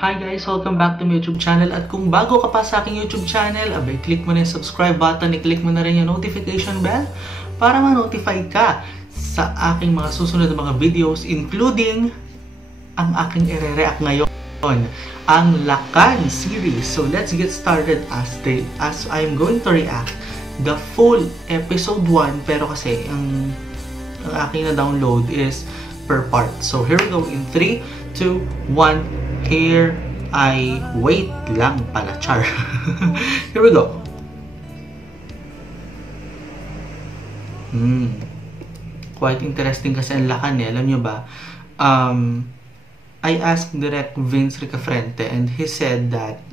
Hi guys! Welcome back to my YouTube channel. At kung bago ka pa sa aking YouTube channel, abay, click mo na yung subscribe button, i-click mo na rin yung notification bell para ma-notify ka sa aking mga susunod na mga videos, including ang aking i-react ngayon, ang Lakan series. So let's get started as I'm going to react the full episode 1, pero kasi ang aking na-download is per part. So here we go in 3, 2, 1. Here I wait lang pala, char. Here we go. Quite interesting kasi ang Lakan eh. Alam nyo ba? I asked Direct Vince Ricafrente and he said that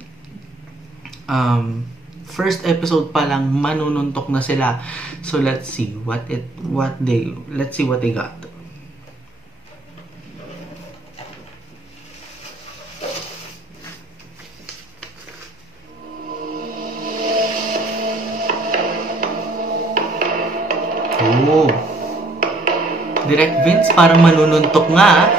first episode pa lang manununtok na sila. So let's see what they got. Oh. Direct Vince parang manununtok nga.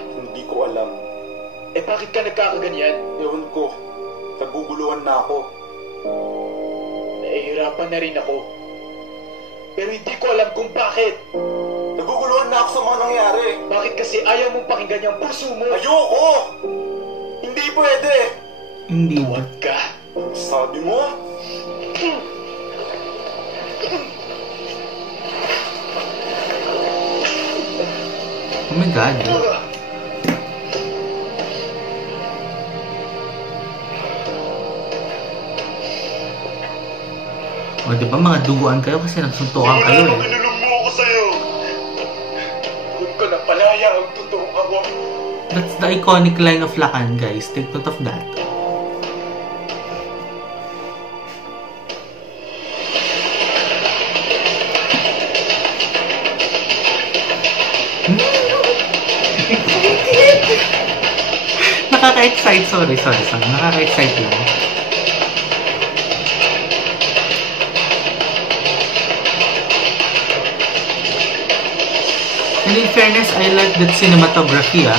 Hindi ko alam. Eh bakit ka nagkakaganyan? Ewan ko. Naguguluhan na ako. Nahihirapan na rin ako. Pero hindi ko alam kung bakit. Naguguluhan na ako sa mga nangyari. Bakit kasi ayaw mong pakinggan yung puso mo? Ayoko! Hindi pwede! Hindi ba? Huwag ka. Sabi mo? Oh my God. O diba mga duguan kayo kasi nagsuntukan kayo eh. Pinulong mo ako sa'yo. Huwag ka na palaya ang totoong ako. That's the iconic line of Lakan, guys. Take note of that. Nakaka-excite. Sorry. Nakaka-excite lang. And in fairness, I like that cinematography, ah.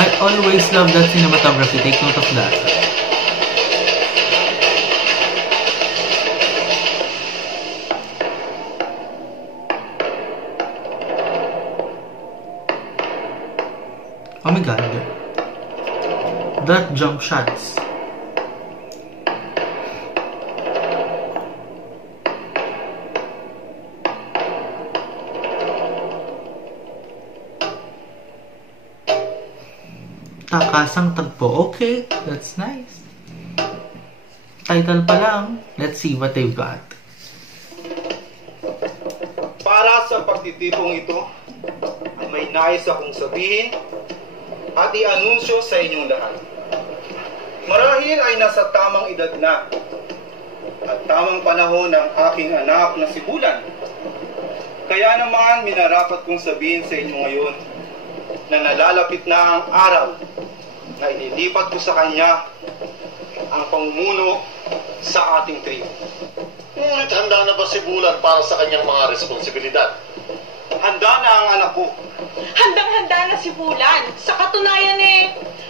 I always love that cinematography. Take note of that. Oh my God. That jump shots. Takasang tagpo. Okay, that's nice. Title pa lang. Let's see what they've got. Para sa pagtitipong ito, ay may nais akong sabihin at i-anunsyo sa inyong lahat. Marahil ay nasa tamang edad na at tamang panahon ng aking anak na si Bulan. Kaya naman minarapat kong sabihin sa inyo ngayon na nalalapit na ang araw na inilipat ko sa kanya ang pamumuno sa ating tribo. Ngunit handa na ba si Bulan para sa kanyang mga responsibilidad? Handa na ang anak ko. Handang-handa na si Bulan. Sa katunayan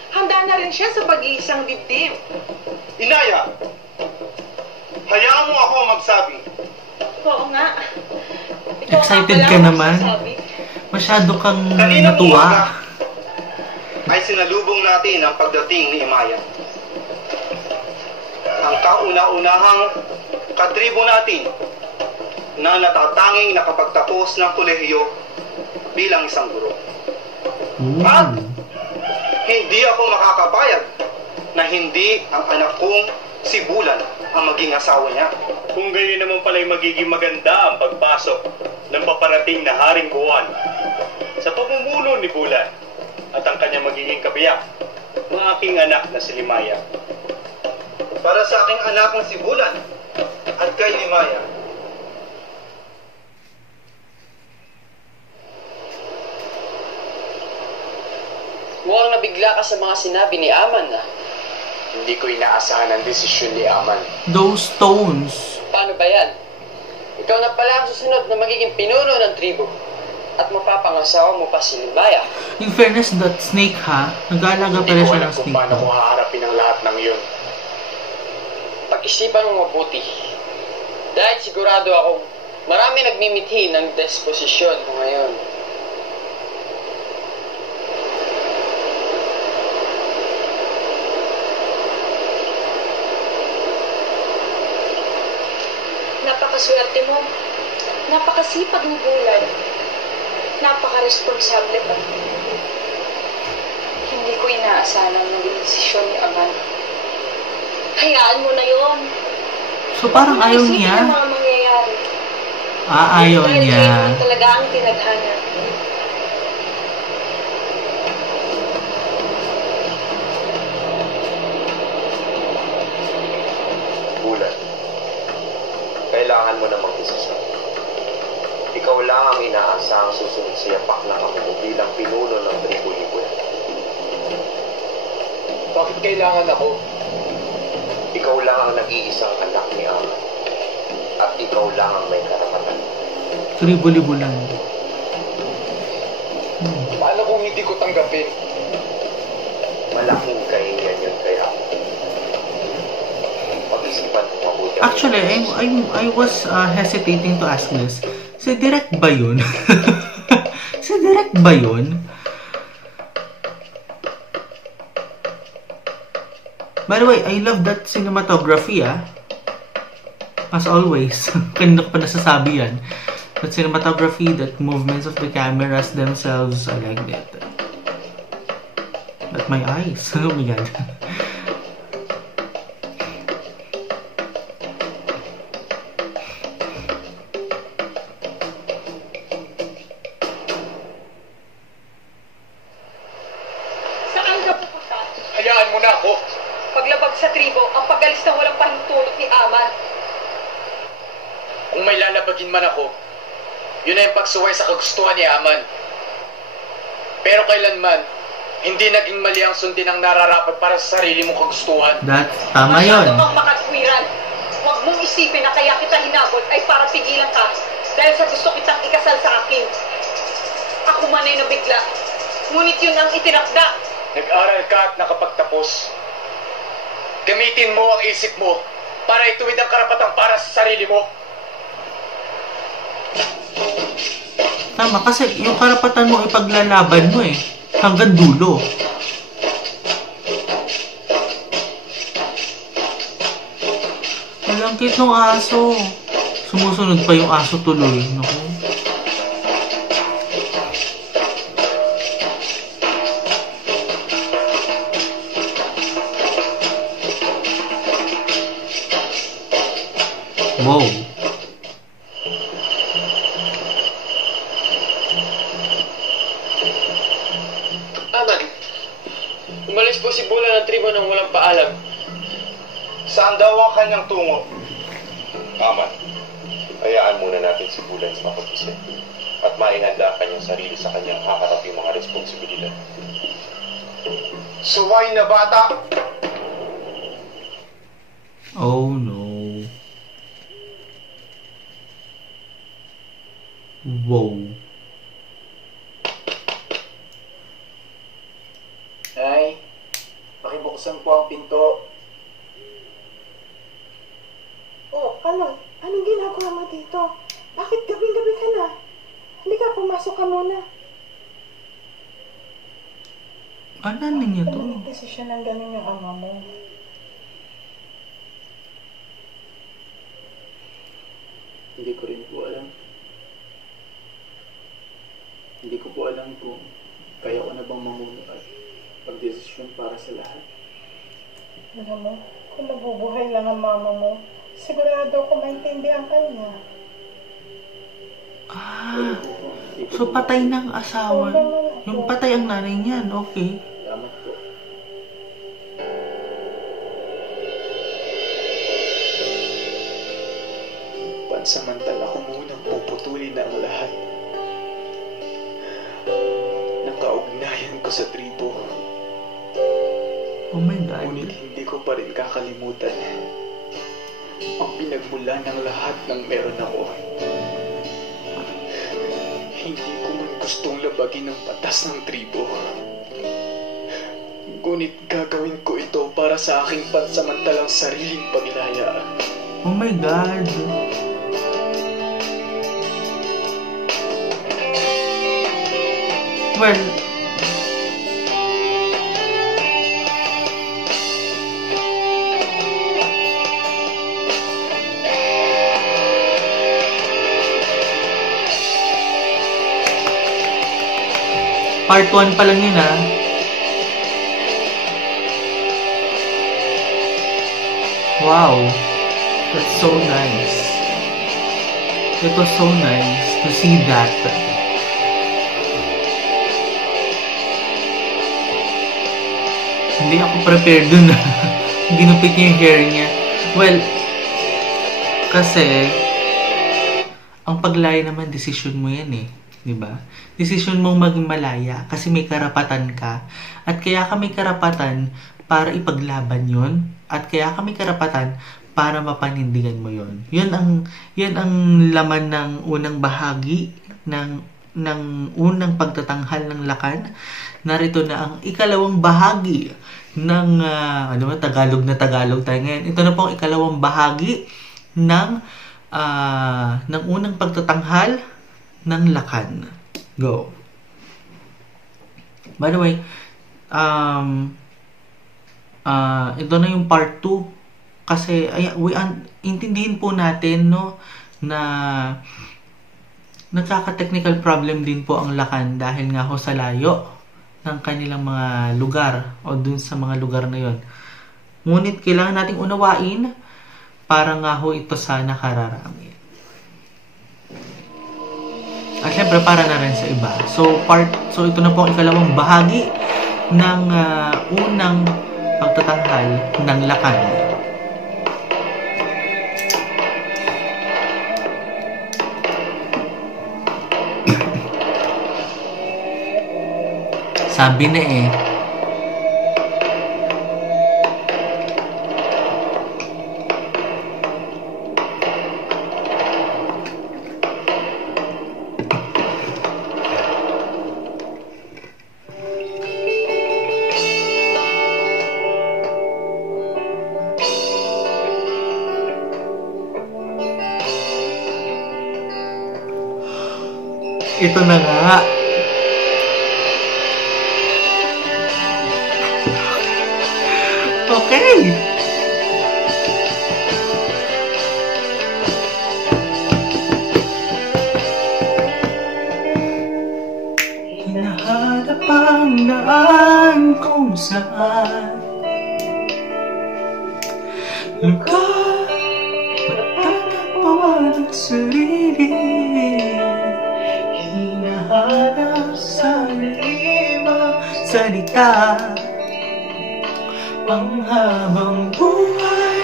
handa na rin siya sa pag-iisang dibdib. Inaya, hayaan mo ako magsabi. Oo nga. Excited ka naman. Masyado kang natuwa. Ay sinalubong natin ang pagdating ni Imaya. Ang kauna-unahang katribo natin na natatanging nakapagtapos ng kolehiyo bilang isang guro. At hindi ako makakapayag na hindi ang anak kong si Bulan ang maging asawa niya. Kung gayon naman pala'y magiging maganda ang pagpasok ng paparating na Haring Buwan sa pamumuno ni Bulan at ang kanyang magiging kabiyak, ng aking anak na si Limaya. Para sa aking anak na si Bulan at kay Limaya. Mukhang nabigla ka sa mga sinabi ni Aman na. Hindi ko inaasahan ang desisyon ni Aman. Those stones. Paano ba yan? Ikaw na pala ang susunod na magiging pinuno ng tribo. At mapapangasawa mo pa si Limaya. In fairness, that snake ha, nag-aalaga pala Hindi ko siya alam ng kung snake. paano ko haharapin ang lahat ng yun. Pag-isipan mo mabuti. Dahil sigurado akong marami nagmimithi ng disposisyon mo ngayon. Napakaswerte mo. Napakasipag ni Bulan. Napakaresponsable pa. Hindi ko inaasahan ang naging desisyon ni Aman. Hayaan mo na yon. So parang ayaw Isipin niya. ang mga mangyayari. Ayaw Dahil niya. kayo naman talaga ang tinadhana. Bulan, kailangan mo namang isasama. Ikaw lang ang inaasahang susunod sa yapak ng ako mo bilang pinuno ng tribo ni Bulan. Bakit kailangan ako? Ikaw lang ang nag-iisang anak ni Aman. At ikaw lang ang may karapatan. Tribo-libo lang. Paano kung hindi ko tanggapin? Malaking kahihiyan yun kaya. Pag-isipan mo mabuti. Actually, I was hesitating to ask this. Si Direk ba yun? Si Direk ba yun? By the way, I love that cinematography as always. Kanina ko pa nasasabi yan. That cinematography, that movements of the cameras themselves, I like that. But my eyes, oh my god. Saan ka pupunta? Hayaan mo na ako. Paglabag sa tribo, ang pagalis na walang pahintulot ni Aman. Kung may lalabagin man ako, yun ay yung pagsuway sa kagustuhan ni Aman. Pero kailanman, hindi naging mali ang sundin ang nararapat para sa sarili mong kagustuhan. That's tama yun. Masyado kang makatwiran. Huwag mong isipin na kaya kita hinabol ay para pigilan ka dahil sa gusto kitang ikasal sa akin. Ako man ay nabigla. Ngunit yun ang itinakda. Nag-aral ka at nakapagtapos. Gamitin mo ang isip mo para ituwid ang karapatang para sa sarili mo. Tama, kasi yung karapatan mo ipaglalaban mo hanggang dulo. Walang cute ng aso. Sumusunod pa yung aso tuloy. Naku. Wow. Aman, umalis po si Bulan ng tribo nang walang paalam. Saan daw ang kanyang tungo? Aman, hayaan muna natin si Bulan sa mapag-isip at maihanda ang kanyang sarili sa kanyang haharaping mga responsibilidad. Suway na bata! Oh no. Wow. Ay, pakibuksan po ang pinto. Oh, ano? Anong ginagawa mo dito? Bakit gabing-gabi ka na? Halika, pumasok ka muna. Ano niya to? Ano yung desisyon ng ganun yung ama mo? Hindi ko rin po alam. Hindi ko po alam kung kaya ko na bang mamuno at pagdesisyon para sa lahat. Alam mo, kung mabubuhay lang ang mama mo, sigurado ako maintindihan ka niya. So patay ng asawa. Yung patay ang nanay niyan. Okay. Salamat po. Pansamantala ko munang puputulin na ang lahat ng kaugnayan ko sa tribo. Oh my God. Ngunit hindi ko pa rin kakalimutan ang pinagmulan ng lahat ng meron ako. Hindi ko man gustong labagin ang batas ng tribo. Ngunit gagawin ko ito para sa aking pansamantalang sariling paglinaya. Oh my God. Well, part 1 pa lang yun ah. Wow. That's so nice. It was so nice to see that. Hindi ako prepared dun na ginupit niya yung hair niya. Well, kasi ang paglaya naman, desisyon mo yan eh. Diba? Desisyon mong maging malaya kasi may karapatan ka. At kaya ka may karapatan para ipaglaban yun. At kaya ka may karapatan para mapanindigan mo yun. Yan ang laman ng unang bahagi ng unang pagtatanghal ng Lakan. Narito na ang ikalawang bahagi ng Tagalog na Tagalog tayo ngayon. Ito na po ang ikalawang bahagi ng unang pagtatanghal ng Lakan. Go. By the way, ito na yung part 2 kasi intindihin po natin no na nagkaka-technical problem din po ang Lakan dahil nga ho sa layo ng kanilang mga lugar o dun sa mga lugar na yon. Ngunit kailangan nating unawain para nga ho ito sa nakararami. At syempre para na rin sa iba. So ito na po ang ikalawang bahagi ng unang pagtatanghal ng Lakan. Sabi na eh. Ito na nga. Okay. Hinahanap ang daan kung saan lugar matatagpuan ang sarili. Hinahanap sa limang salita ang habang buhay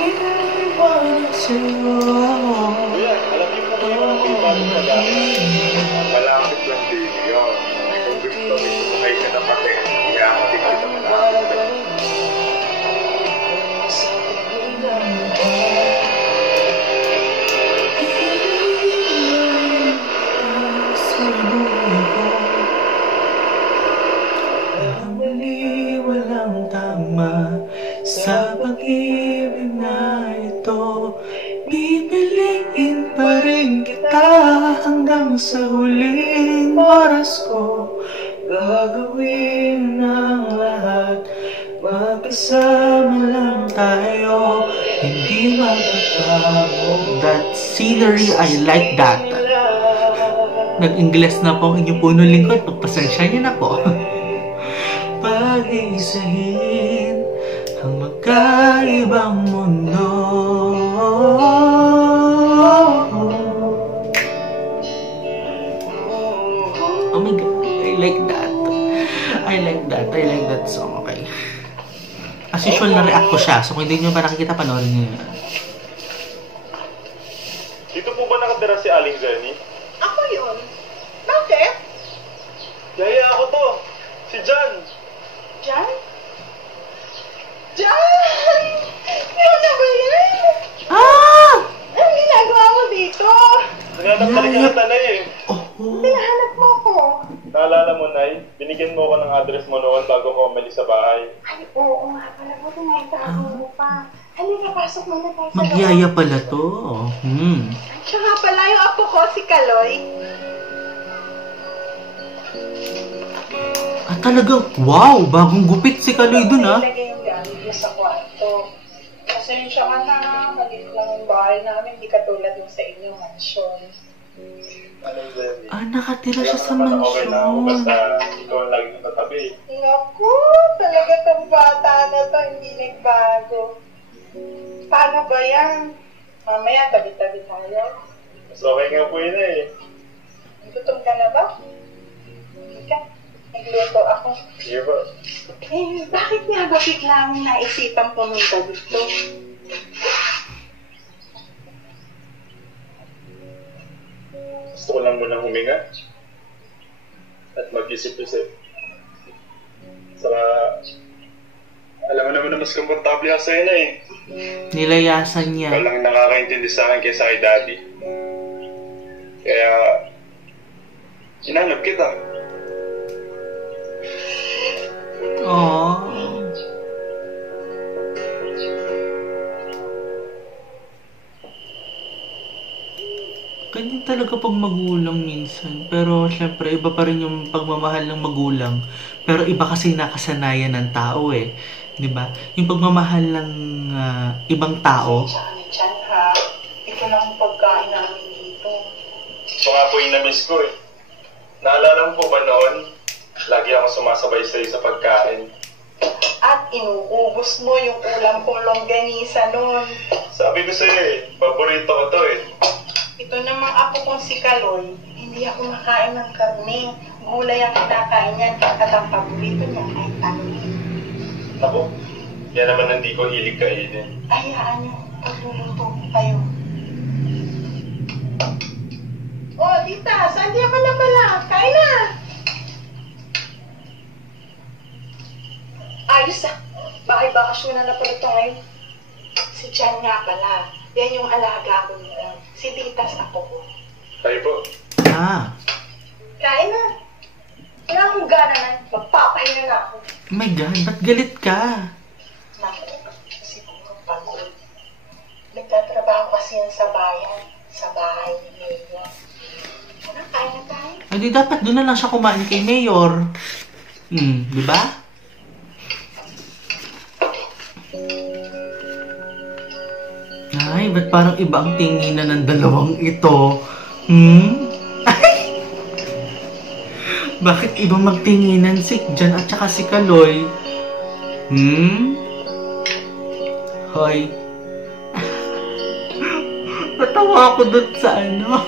iniwan sa'yo. Alam niyo po ba yung mga ibang malapit lang din yun. Kung gusto nito sumakay ka na pati, iakapit kita malapit. Walang tama sa pag-ibig na ito. Pipiliin pa rin kita hanggang sa huling oras ko. Gagawin ang lahat, magkasama lang tayo, hindi magbabago. That scenery, I like that. Nag-Ingles na po ang inyong punong lingkod, pagpasensya niyo na po. Pag-isahin ang magkaibang mundo. Oh my God, I like that. I like that song, okay. As usual, na-react ko siya. So kung hindi nyo pa nakikita, panoorin nyo yun. Dito po ba nakatira si Aling Jenny? Ako yun. Bakit? Yaya ako to. Si John. Jan? Jan! Meron na ba yan? Ah! Anong ginagawa mo dito? Naghanap na rin ka ng tanay eh. Pinahanap mo ako. Naalala mo, Nay? Binigyan mo ako ng address mo noon bago ko umalis sa bahay. Ay, oo nga pala. Buti nga itago mo pa. Halika, pasok muna tayo sa Magyaya pala to. Siya nga pala yung apo ko, si Kaloy. Ah, talagang, wow! Bagong gupit si Kaloy dun, ah. Ilagay yung gamit mo sa kwarto. Kasi siya ka na, maliit lang yung bahay namin, di katulad yung sa inyong mansion. Aling Jenny. Ah, nakatira siya sa Alam mo naman okay na ako mansyon. basta ikaw ang lagi nagtatabi. Naku, talaga tong bata na to, hindi nagbago. Paano ba yan? Mamaya, tabi-tabi tayo. Mas okay nga po yun eh. Gutom ka na ba? Hindi ka. Nagluto ako. Sige po. Eh, bakit nga ba biglang naisipan pumunta dito? Gusto ko lang munang huminga at mag-isip-isip. Saka, alam mo naman na mas komportable ako sa'yo na eh. Nilayasan niya. Walang nakakaintindi sa akin kaysa kay Daddy. Kaya, hinanap kita. Aww. Ganyan talaga pag magulang minsan. Pero syempre, iba pa rin yung pagmamahal ng magulang. Pero iba kasi nakasanayan ng tao eh. Diba? Yung pagmamahal ng ibang tao. Diyan ha, ito lang ang pagkain namin dito. Ito nga po yung na-miss ko eh. Naalala mo po ba noon? Lagi ako sumasabay sa'yo sa pagkain. At inuubos mo yung ulam kong longganisa noon. Sabi ko sa'yo eh, paborito ko to eh. Ito namang apo kong si Kaloy, hindi ako makain ng karne. Gulay ang kinakain niya at ang paborito niya ay tanin. Ako, yan naman hindi ko hilig kainin. Hayaan niyo, pagluluto ko kayo. Oh, tita, saan di ako na pala? Kain na! Ayos ah, bakasyon na pala ito ngayon. Si Jan nga pala, yan yung alaga ko nito. Si Titas apo ko. Tayo po. Ah. Kain na. Wala akong gana na, magpapahinga na ako. Oh my God, ba't galit ka? Naku, siguro pagod. Nagtatrabaho kasi yan sa bayan, sa bahay ni Mayor. Ano, kain na tayo? Ay, di dapat doon na lang siya kumain kay Mayor. Di ba? Ay, ba't parang iba ang tinginan ng dalawang ito? Bakit iba magtinginan si Jan at saka si Kaloy? Hoy. Natawa ako doon sa ano.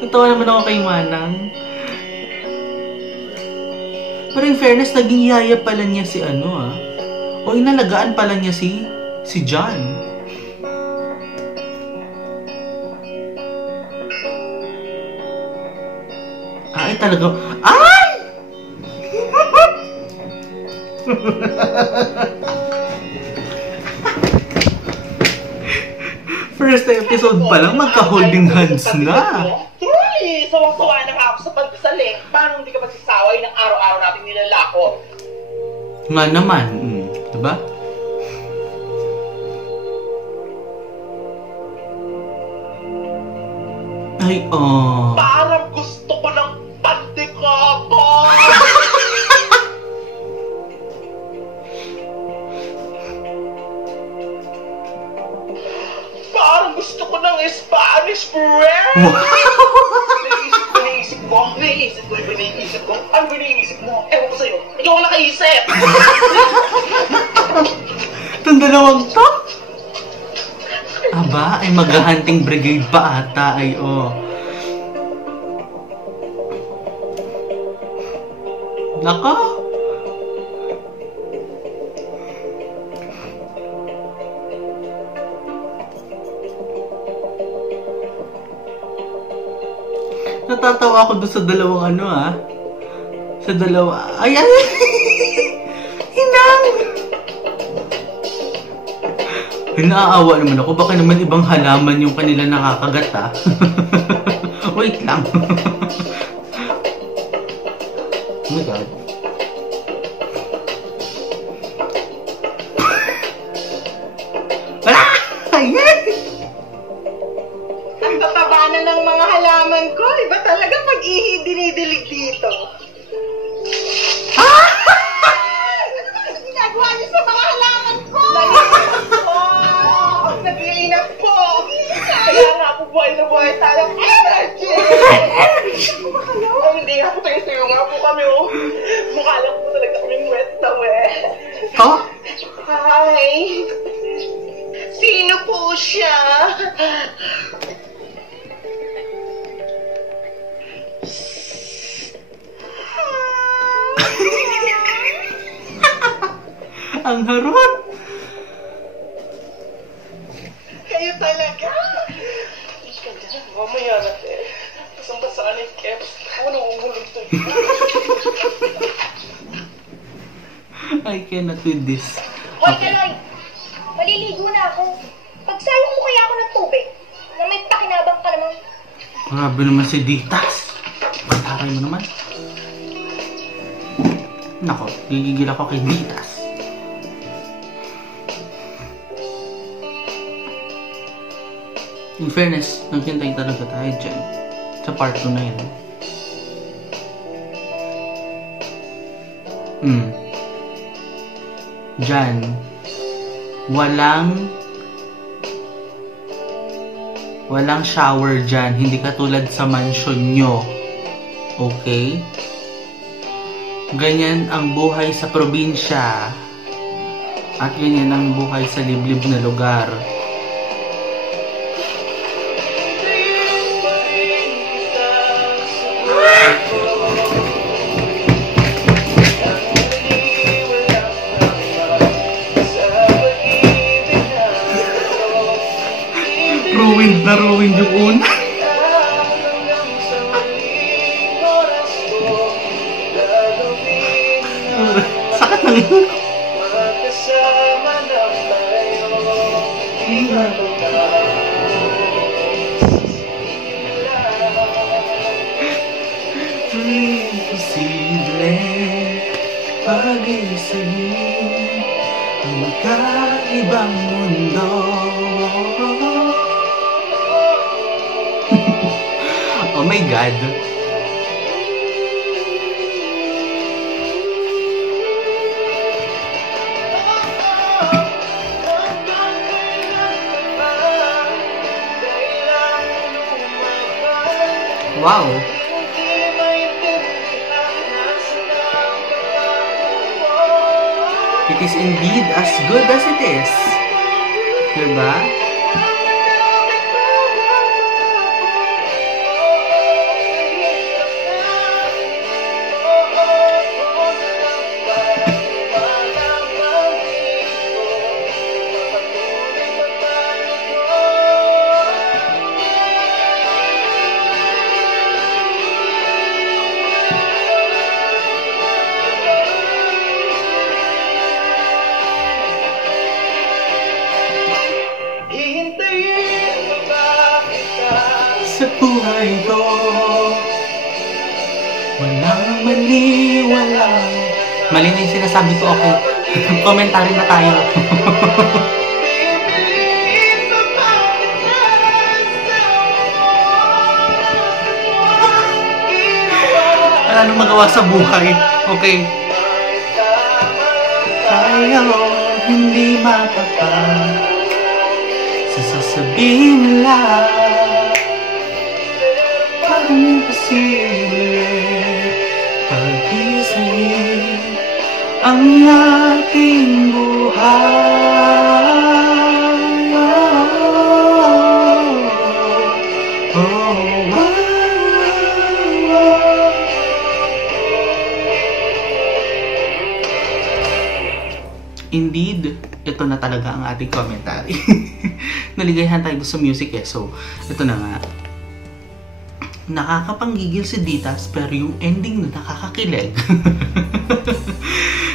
Natawa naman ako kay Manang. Pero in fairness, naging yaya pala niya si ano o inalagaan pala niya si John. Ay, talaga. Ay! First episode pa lang, magka-holding hands na. Truly, sawang-sawa na ako sa pagdasal eh. Paano hindi ka magsasaway ng araw-araw nating nilalako? Nga naman, diba? Ay, oh. Parang gusto ko ng pandikoko! Parang gusto ko ng Spanish bread! Naiisip ko. Ano ba naiisip mo? Ewan ko sa'yo. Ikaw ang nakaisip! Itong dalawang to? Aba, ay mag-hunting brigade pa ata ay oh. Nako! Natatawa ako doon sa dalawang ano sa dalawa. Ayan! Hinang! Naaawa naman ako. Baka naman ibang halaman yung kanila nakakagat Wait lang. Oh my God. Wala! Ayan! Ang tataba na ng mga halaman ko. Iba talaga pag-ihi dinidilig dito. Ah! Ano ba kasi ginagawa niyo sa mga halaman ko? Nag-iinap po. Kaya nga po buhay na buhay tayo. Energy! Hindi nga po tayo nga po kami. Mukha lang po talaga kami wet na wet. Huh? Hi! Sino po siya? Ang harot! Kayo talaga? Mamaya natin. Basang-basaan yung caps. Ako nang umulog to. I cannot with this. Hoy, Kaloy! Maliligo na ako. Pagsayo mo kaya ako ng tubig na may pakinabang ka naman. Grabe naman si Ditas. Pagtakay mo naman. Nako, gigigil ako kay Ditas. In fairness, naghintay talaga tayo dyan. Sa part 2 na yun. Dyan, walang shower dyan. Hindi katulad sa mansion nyo. Okay? Ganyan ang buhay sa probinsya. At ganyan ang buhay sa liblib na lugar. Ruined yung una. Sakit lang. Imposible pag-isipin ang magkaibang mundo. Oh my God. Wow. It is indeed as good as it is. Diba? Sa buhay ko, walang mali, walang... Mali na yung sinasabi ko, okay. Komentary na tayo. Wala nang magawa sa buhay. Okay. Tayo hindi mapapag sa sasabihin nila. Parang imposible pag-isip ang ating buhay. indeed, ito na talaga ang ating commentary. Naligayahan tayo sa music So, ito na nga. Nakakapanggigil si Ditas, pero yung ending na nakakakilig.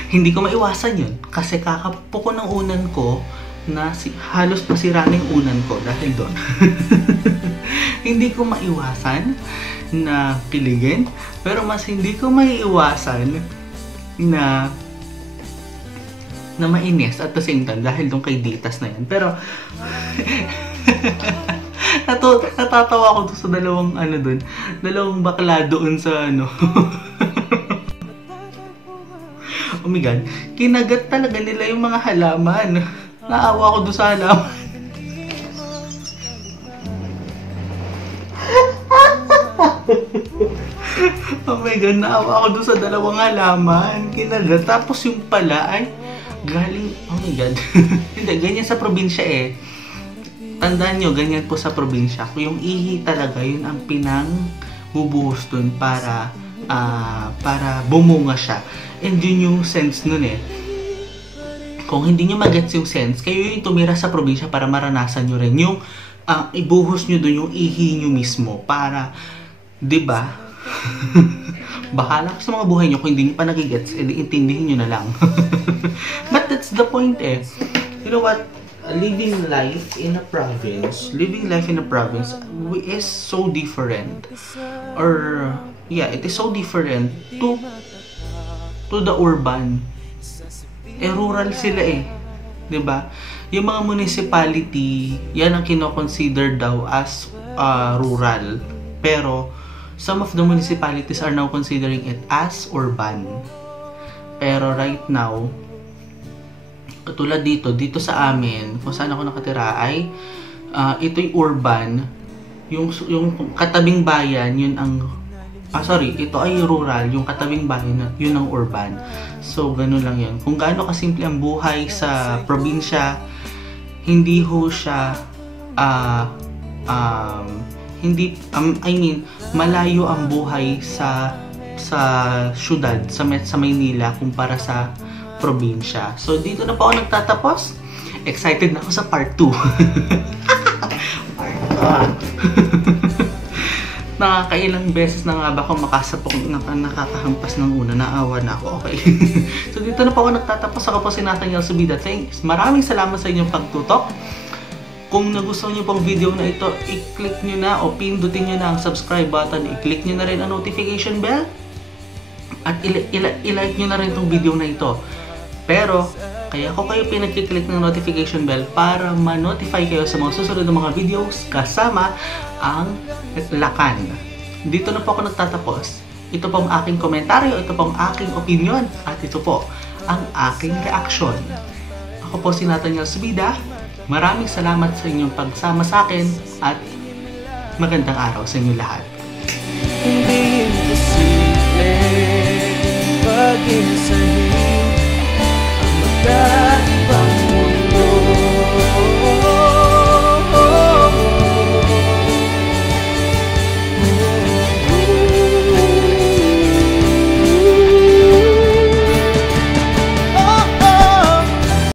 Hindi ko maiwasan yun. Kasi kakapo ko ng unan ko na halos masira na yung unan ko dahil doon. Hindi ko maiwasan na kiligin, pero mas hindi ko maiiwasan na mainis at the same time dahil doon kay Ditas na yan. Pero natatawa ako doon sa dalawang bakla doon sa oh my God, kinagat talaga nila yung mga halaman. Naawa ako doon sa halaman. Oh my God, naawa ako doon sa dalawang halaman. Kinagat. Tapos yung pala ay galing, oh my God. Hindi, ganyan sa probinsya Tandaan nyo, ganyan po sa probinsya. Yung ihi talaga, yun ang pinang-bubuhos dun para bumunga siya. And yun yung sense nun Kung hindi nyo magets yung sense, kayo yung tumira sa probinsya para maranasan nyo rin yung ibuhos nyo dun yung ihi nyo mismo. Para, diba? Bahala sa mga buhay nyo. Kung hindi nyo pa nagigets, intindihin nyo na lang. But that's the point You know what? Living life in a province is so different. Or, yeah, it is so different to the urban. Rural sila diba? Yung mga municipality, yan ang kino-consider daw as rural. Pero, some of the municipalities are now considering it as urban. Pero right now, katulad dito sa amin, kung saan ako nakatira ay ito'y urban, yung katabing bayan, yun ang ito ay rural, yung katabing bayan, yun ang urban. So, ganun lang yun. Kung gaano kasimple ang buhay sa probinsya, hindi ho siya malayo ang buhay sa syudad, sa Maynila kumpara sa probinsya. So, dito na po ako nagtatapos. Excited na ako sa part 2. Nakakailang beses na nga ba ako makasapok nakakahampas ng una. Naawa na ako. Okay. So, dito na po ako nagtatapos. Ako po si Nathaniel Subida. Thanks. Maraming salamat sa inyong pagtutok. Kung nagustuhan nyo pong video na ito, i-click nyo na o pindutin nyo na ang subscribe button. I-click nyo na rin ang notification bell. At i-like nyo na rin itong video na ito. Pero, kaya ko kayo pinag-click ng notification bell para ma-notify kayo sa mga susunod na mga videos kasama ang lakan. Dito na po ako nagtatapos. Ito po ang aking komentaryo, ito po ang aking opinion, at ito po ang aking reaksyon. Ako po si Nathaniel Subida. Maraming salamat sa inyong pagsama sa akin at magandang araw sa inyo lahat. Hindi imposible pag-isa